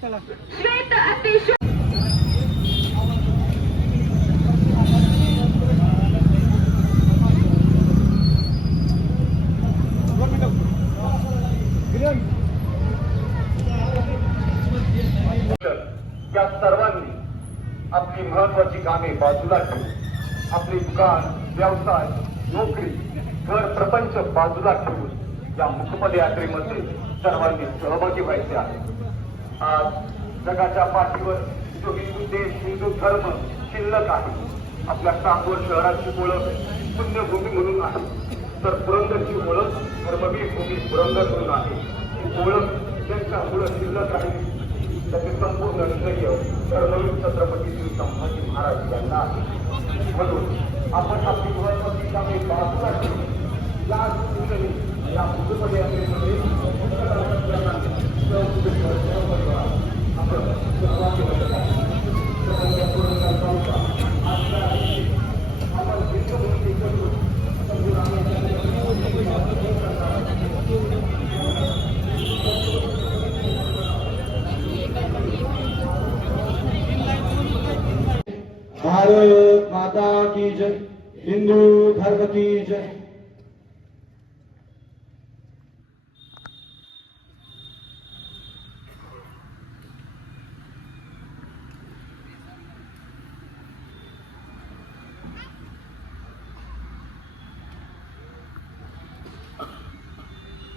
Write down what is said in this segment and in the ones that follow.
श्वेत अतिशय या सर्वांनी आपली महत्वाची कामे बाजूला ठेवून आपले दुकान, व्यवसाय, नोकरी, घर, प्रपंच बाजूला ठेवून या मुकपद यात्रेमध्ये सर्वांनी सहभागी व्हायचे आहे. आज जगाच्या पाठीवर जो हिंदू देश, हिंदू धर्म शिल्लक आहे, आपल्या सांगोल शहराची ओळख पुण्यभूमी म्हणून आहे, तर पुरंदरची ओळख धर्मवीर भूमी पुरंदर म्हणून आहे. ही ओळख ज्यांच्यामुळे शिल्लक राहिली त्याचे संपूर्ण श्रेय धर्मवीर छत्रपती श्री संभाजी महाराज यांना आहे. म्हणून आपण आपली महत्वाची कामे बाजूला ठेवून या दिवशी या मुकपद यात्रेमध्ये भारत माता की जय, हिंदू धर्म की जय.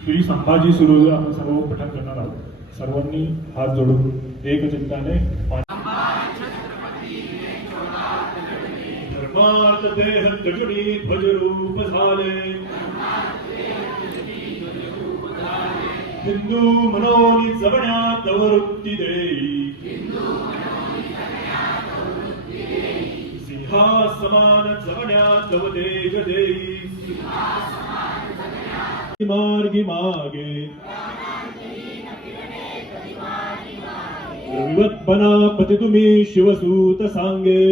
श्री संभाजी सुरू आपण सर्व पठण करणार आहोत. सर्वांनी हात जोडून एक चित्ताने धर्मार्थ देह तजुनी ध्वजरूप झाले, हिंदू मनोनी जगण्यात वृत्ती देई, सिंहासमान जगण्यात देश देई, मार्गी मागे रविवत्पना पती तुम्ही शिवसूत सांगे,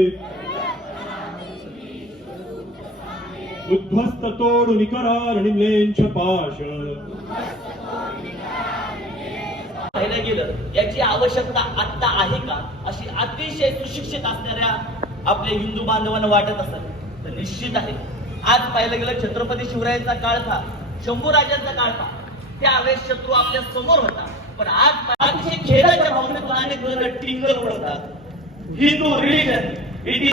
उद्ध्वस्त तोडून करार निमलेंच पाश, पाहिलं गेलं याची आवश्यकता आता आहे का अशी अतिशय सुशिक्षित असणाऱ्या आपल्या हिंदू बांधवांना वाटत असेल तर निश्चित आहे. आज पाहिलं गेलं छत्रपती शिवरायांचा काळ था, शंभू राजांचा काळ था, त्यावेळेस शत्रू आपल्या समोर होता, पण आज अतिशय खेळाच्या भावनेतून अनेक जण टिंगल उडवतात. Hindu religion it is